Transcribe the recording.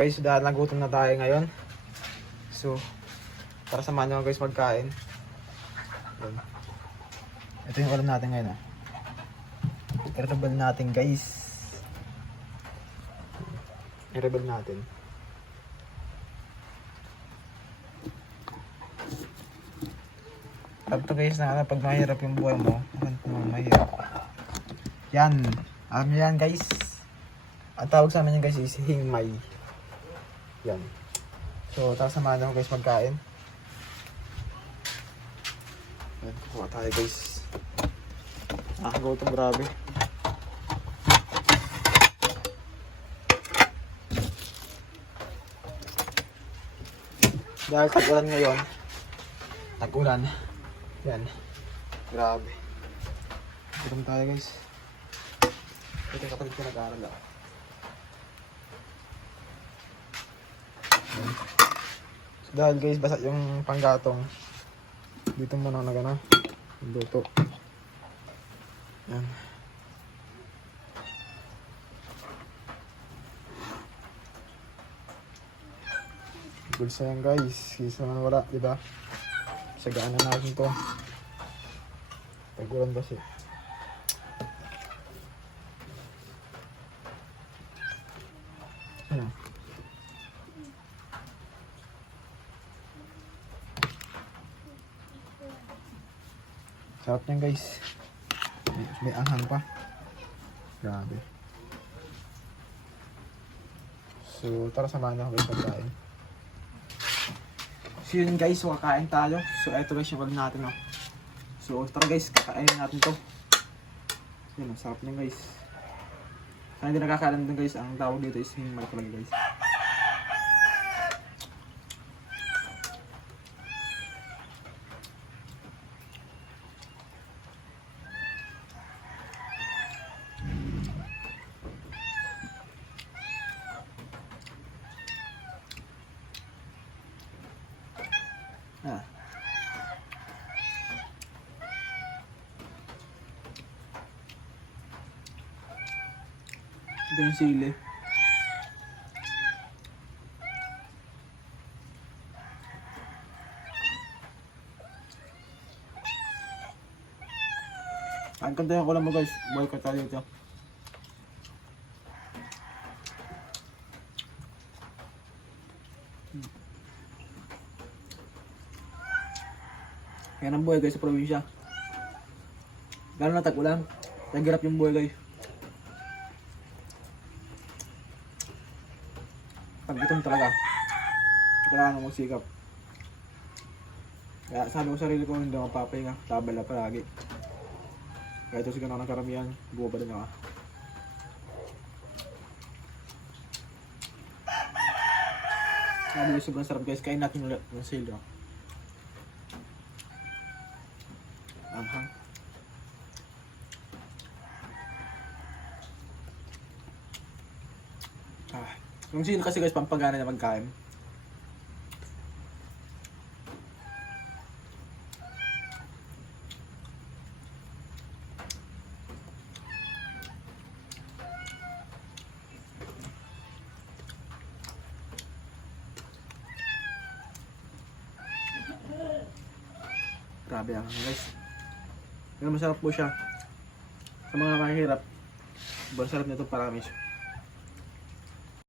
Guys, dahil nagutom na tayo ngayon. So, para samahan nyo guys magkain. Yan. Ito yung ulam natin ngayon ah. I-rebel natin guys. I-rebel natin. Alam to guys na ano, pag mahirap yung buhay mo, mahirap. Yan. Alam niyo yan guys. Ang tawag sa amin yan guys is hingmay. Yan. So, tara samahan ako guys magkain. Yan, kuha tayo guys. Nakakagutom grabe. Dahil tag-ulan ngayon. Tag-ulan. Yan. Grabe. Gutom tayo guys. Ito kapatid ko nag-aaral ako. So, dahil guys, basa yung panggatong. Dito muna na gana. Luto. Yan. Bulsa yan guys. Kisa naman wala, di ba? Sagaan na natin to. Tagulan kasi. Ayan. Sarap niyan guys. May, may anghang pa. Grabe. So, tara samahan ako guys pagkain. So yun guys, so tayo. So eto guys yung natin oh. So tara guys, kakain natin to. So yun, sarap niyan guys. Sana hindi nakakaalam din guys, ang tawag dito is hingmay talaga guys. Ah. Ito yung sili. Ang kanta yung kulang mo guys. Boycott tayo dito. Yan ang buhay guys sa probinsya. Gano'n na tag-ulan. Naghirap yung buhay guys. Pag gutom talaga. Kailangan magsikap. Kaya sabi ko sa sarili ko, hindi ako papahinga. Tabal na palagi. Kaya ito siguro ng karamihan, buo pa din ako. Sabi ko sobrang sarap guys, kain natin ulit ng sale. Anghang. Ah, yung sino kasi guys, pampagana na magkain. Grabe ang guys. Pero masarap po siya. Sa mga mahihirap, sobrang sarap nito paramis.